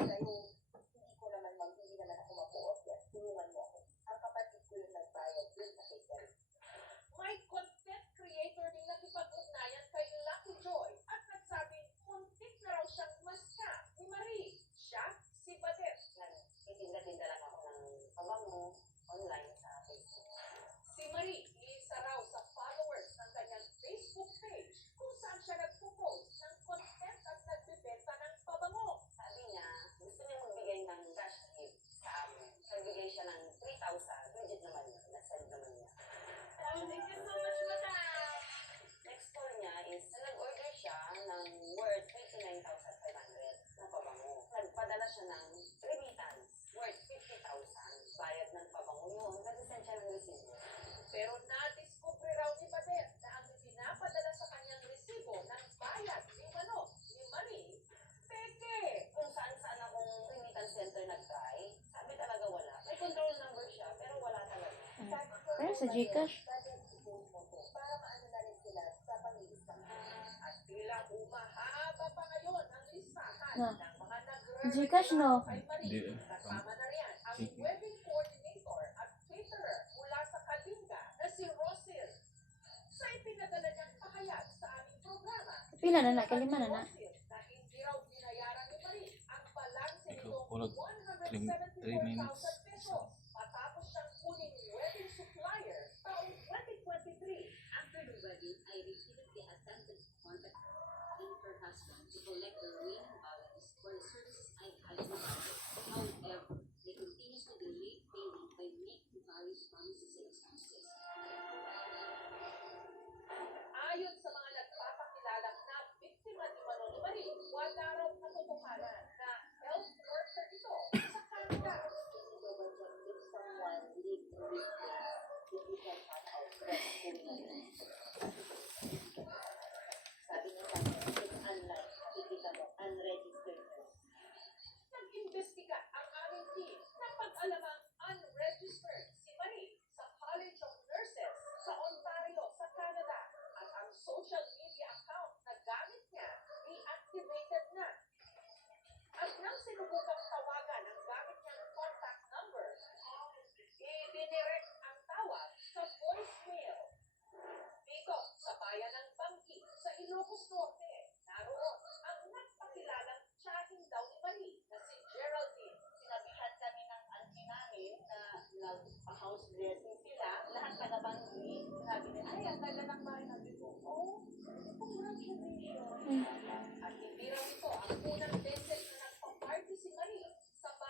sa'yo, hindi ko naman hindi naman ako mag-o-obvious. Tulungan mo ako. Ang kapatid ko yung nagbayad dun sa hotel. May content creator din nakipag-ugnayan kay Lucky Joy at nagsabing muntik na raw siyang maska ni Marie. Siya, si Badet. Titinda-tinda lang ako ng pabango online sa Facebook. Si Marie, isa raw sa followers ng kanyang Facebook page kung saan siya nagpo-post ng content at nagbibenta ng pabango. Sabi niya, gusto niya magbigay ng cash gift sa amin. Nagbigay siya ng 3,000. Legit naman yun. Nasend naman niya. Oh, thank you so much, madam. Next call niya is na nag-order siya ng worth 29,500 na pabango. Nagpadala siya ng remittance worth 50,000. Bayad ng pabango yun. Kasi send siya ng resibo. Pero na-discover raw ni Badet na ang pinapadala sa kanyang resibo ng bayad ni Marie, peke. Kung saan-saan akong remittance center nag-try, sabi talaga wala. May control number siya, pero wala talaga. Pero sa Gcash? Para maano na rin sila sa pag-iisa. At tila umahaba pa ngayon ang listahan Na. ng mga Gcash, no? kay Marie. Kasama na riyan ang wedding coordinator at caterer mula sa Kalinga na si Rosil. Sa ipinadala niyang pahayag sa aming programa, Pila na na? Kalima na na? Rosil na hindi raw binayaran ni Marie ang balanse nitong Kulag 3 minutes. 174,000 pesos matapos siyang kuning wedding supplier taong 2023. After the wedding, I received the attempted contact in her husband to collect the remaining balance for the services I had provided. However, they continue to delay payment by making various promises and excuses. Ayon sa mga nagpapakilalang na biktima ni Marie, wala raw katotohanan na health worker ito sa Canada. If someone lives in this place, if you can find out what's going on. Sabi niya sa akin, it's unlike, nakikita mo, unregistered nurse. Nag-imbestiga ang aming team na pag-alamang unregistered si Marie sa College of Nurses sa Ontario, sa Canada, at ang social media account na gamit niya deactivated na. At nang sinubukang tawagan ang gamit niyang contact number, idinirect ang tawag sa voicemail. Dito sa bayan ng Bangki sa Ilocos Norte, naroon ang nagpakilalang tsahin daw ni Marie na si Geraldine. Sinabihan kami ng auntie namin na nag-house blessing sila, lahat taga-Bangui. Sabi nila, ay, ang taga ng bahay namin ko. Oh, congratulations. At hindi raw ito ang unang